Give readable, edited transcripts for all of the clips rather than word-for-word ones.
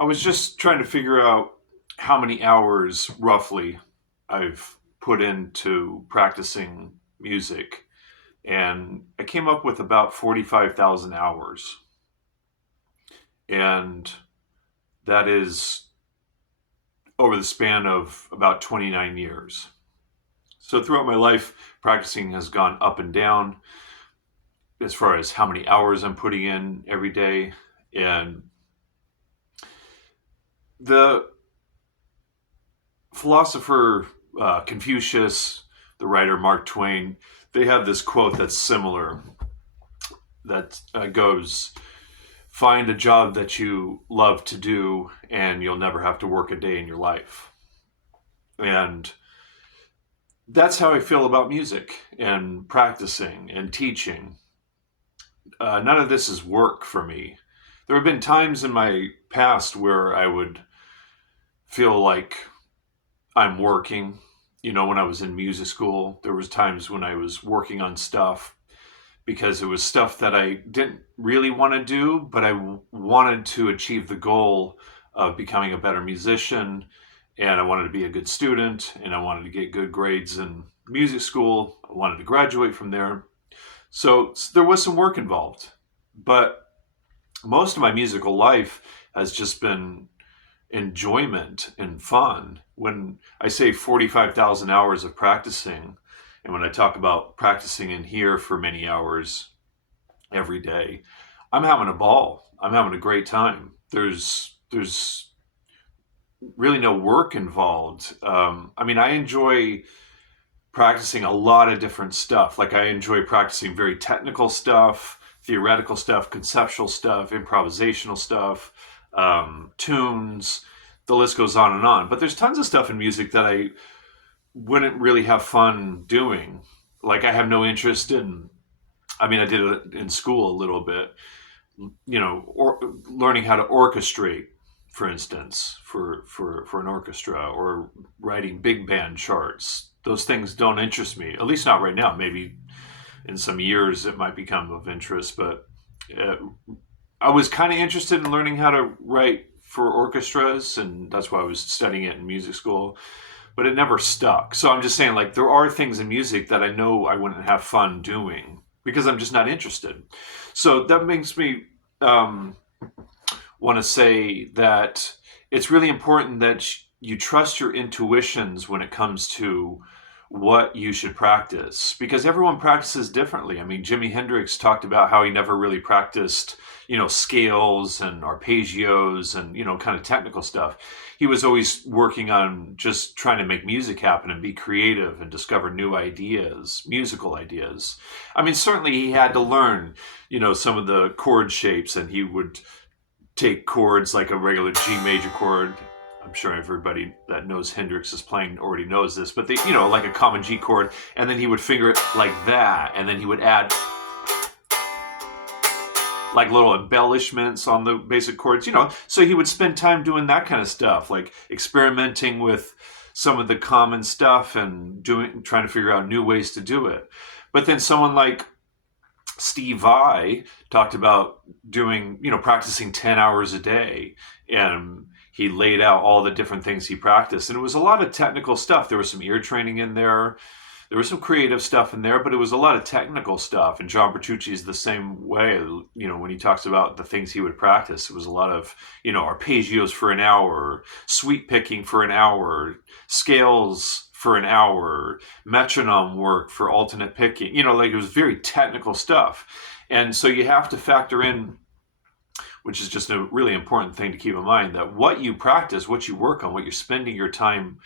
I was just trying to figure out how many hours roughly I've put into practicing music, and I came up with about 45,000 hours. And that is over the span of about 29 years. So throughout my life, practicing has gone up and down as far as how many hours I'm putting in every day. And the philosopher Confucius, the writer Mark Twain, they have this quote that's similar that goes, find a job that you love to do, and you'll never have to work a day in your life. And that's how I feel about music and practicing and teaching. None of this is work for me. There have been times in my past where I would feel like I'm working. When I was in music school, there was times when I was working on stuff because it was stuff that I didn't really want to do, but I wanted to achieve the goal of becoming a better musician, and I wanted to be a good student, and I wanted to get good grades in music school. I wanted to graduate from there. So there was some work involved, but most of my musical life has just been enjoyment and fun. When I say 45,000 hours of practicing, and when I talk about practicing in here for many hours every day, I'm having a ball. I'm having a great time. There's really no work involved. I enjoy practicing a lot of different stuff. Like I enjoy practicing very technical stuff, theoretical stuff, conceptual stuff, improvisational stuff, tunes. The list goes on and on. But there's tons of stuff in music that I wouldn't really have fun doing. Like I have no interest in. I did it in school a little bit. Or learning how to orchestrate, for instance, for an orchestra, or writing big band charts. Those things don't interest me, at least not right now. Maybe in some years it might become of interest, but uh, I was kind of interested in learning how to write for orchestras, and that's why I was studying it in music school, but it never stuck. So I'm just saying, like, there are things in music that I know I wouldn't have fun doing because I'm just not interested. So that makes me um, want to say that it's really important that you trust your intuitions when it comes to what you should practice, because everyone practices differently. Jimi Hendrix talked about how he never really practiced, scales and arpeggios and, kind of technical stuff. He was always working on just trying to make music happen and be creative and discover new ideas, musical ideas. Certainly he had to learn, some of the chord shapes, and he would take chords like a regular G major chord. I'm sure everybody that knows Hendrix's playing already knows this, but like a common G chord, and then he would finger it like that, and then he would add like little embellishments on the basic chords, So he would spend time doing that kind of stuff, like experimenting with some of the common stuff and trying to figure out new ways to do it. But then someone like Steve Vai talked about doing, practicing 10 hours a day. And he laid out all the different things he practiced. And it was a lot of technical stuff. There was some ear training in there. There was some creative stuff in there, but it was a lot of technical stuff. And John Petrucci is the same way, when he talks about the things he would practice. It was a lot of, arpeggios for an hour, sweep picking for an hour, scales for an hour, metronome work for alternate picking. Like it was very technical stuff. And so you have to factor in, which is just a really important thing to keep in mind, that what you practice, what you work on, what you're spending your time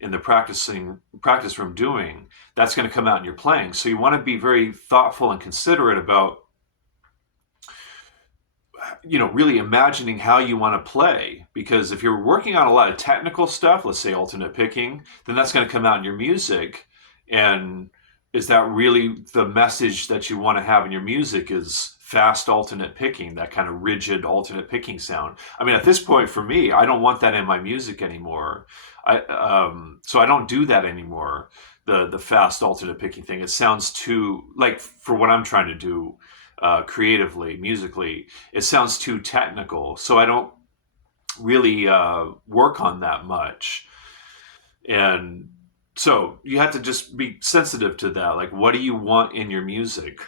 in the practice room doing, that's going to come out in your playing. So you want to be very thoughtful and considerate about, really imagining how you want to play. Because if you're working on a lot of technical stuff, let's say alternate picking, then that's going to come out in your music. And is that really the message that you want to have in your music? Is fast alternate picking, that kind of rigid alternate picking sound? At this point for me, I don't want that in my music anymore. So I don't do that anymore. The fast alternate picking thing. It sounds too, like, for what I'm trying to do creatively, musically, it sounds too technical. So I don't really work on that much. And so you have to just be sensitive to that. Like, what do you want in your music?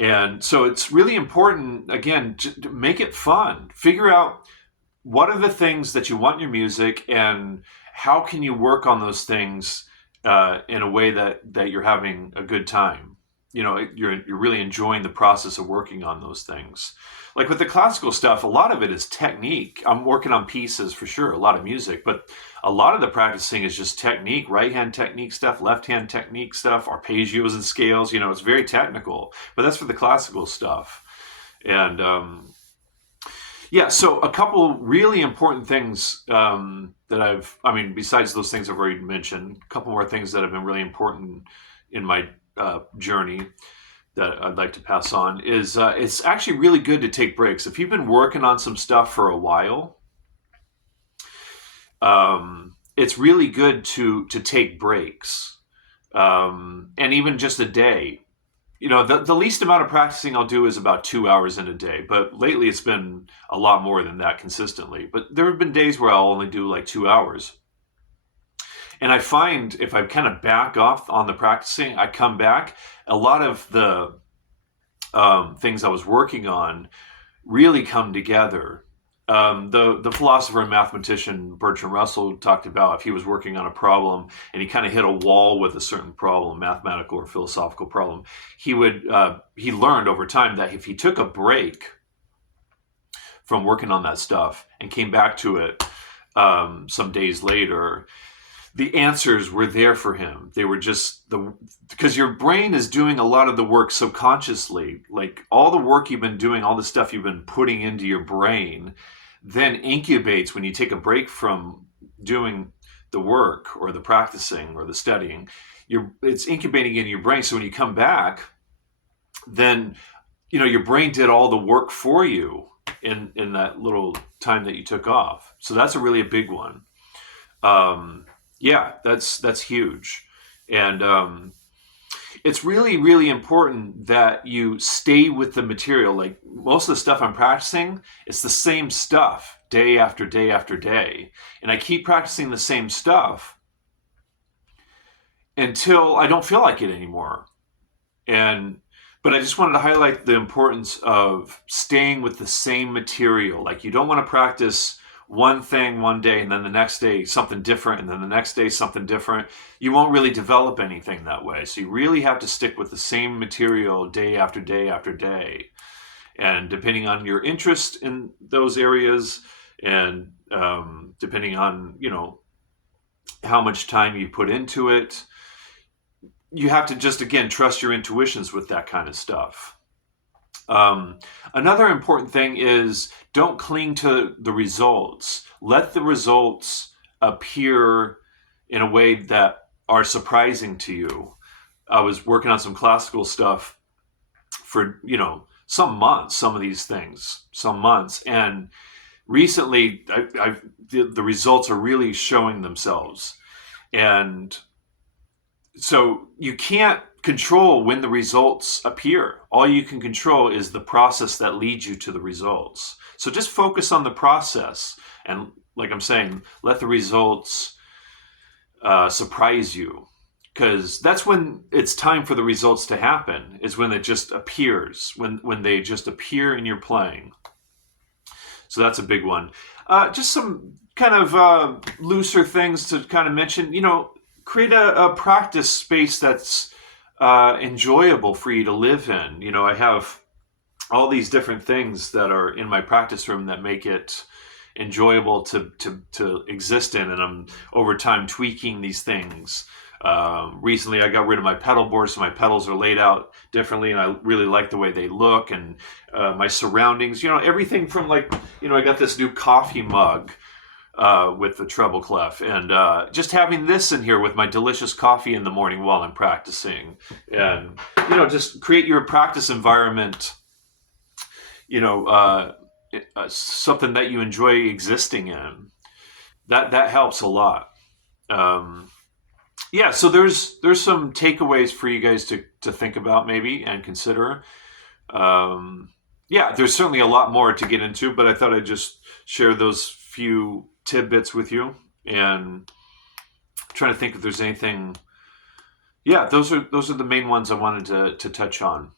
And so it's really important, again, to make it fun. Figure out what are the things that you want in your music, and how can you work on those things in a way that you're having a good time. You're really enjoying the process of working on those things. Like with the classical stuff, a lot of it is technique. I'm working on pieces for sure, a lot of music, but a lot of the practicing is just technique, right hand technique stuff, left hand technique stuff, arpeggios and scales. It's very technical, but that's for the classical stuff. And yeah, so a couple really important things besides those things I've already mentioned, a couple more things that have been really important in my journey that I'd like to pass on is it's actually really good to take breaks. If you've been working on some stuff for a while, it's really good to take breaks, and even just a day. The least amount of practicing I'll do is about 2 hours in a day, but lately it's been a lot more than that consistently. But there have been days where I'll only do like 2 hours. And I find if I kind of back off on the practicing, I come back, a lot of the things I was working on really come together. The philosopher and mathematician Bertrand Russell talked about if he was working on a problem and he kind of hit a wall with a certain problem, mathematical or philosophical problem, he learned over time that if he took a break from working on that stuff and came back to it some days later, the answers were there for him. They were just because your brain is doing a lot of the work subconsciously. Like all the work you've been doing, all the stuff you've been putting into your brain, then incubates when you take a break from doing the work or the practicing or the studying. It's incubating in your brain. So when you come back, then your brain did all the work for you in that little time that you took off. So that's a big one. Yeah, that's huge. And it's really, really important that you stay with the material. Like most of the stuff I'm practicing, it's the same stuff day after day after day. And I keep practicing the same stuff until I don't feel like it anymore. But I just wanted to highlight the importance of staying with the same material. Like you don't want to practice one thing one day and then the next day something different and then the next day something different. You won't really develop anything that way. So you really have to stick with the same material day after day after day. And depending on your interest in those areas and depending on, how much time you put into it, you have to just, again, trust your intuitions with that kind of stuff. Another important thing is don't cling to the results. Let the results appear in a way that are surprising to you. I was working on some classical stuff for, some months, some months. And recently the results are really showing themselves. And so you can't control when the results appear. All you can control is the process that leads you to the results. So just focus on the process. And like I'm saying, let the results surprise you. Because that's when it's time for the results to happen, is when it just appears, when they just appear in your playing. So that's a big one. Just some kind of looser things to kind of mention. Create a practice space that's enjoyable for you to live in. I have all these different things that are in my practice room that make it enjoyable to exist in, and I'm over time tweaking these things. Recently I got rid of my pedal board, so my pedals are laid out differently, and I really like the way they look, and my surroundings, everything from I got this new coffee mug with the treble clef, and just having this in here with my delicious coffee in the morning while I'm practicing, and just create your practice environment, something that you enjoy existing in. That helps a lot. Yeah, so there's some takeaways for you guys to think about maybe and consider. yeah, there's certainly a lot more to get into, but I thought I'd just share those few tidbits with you and trying to think if there's anything. Yeah, those are the main ones I wanted to touch on.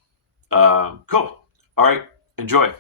Cool. All right. Enjoy.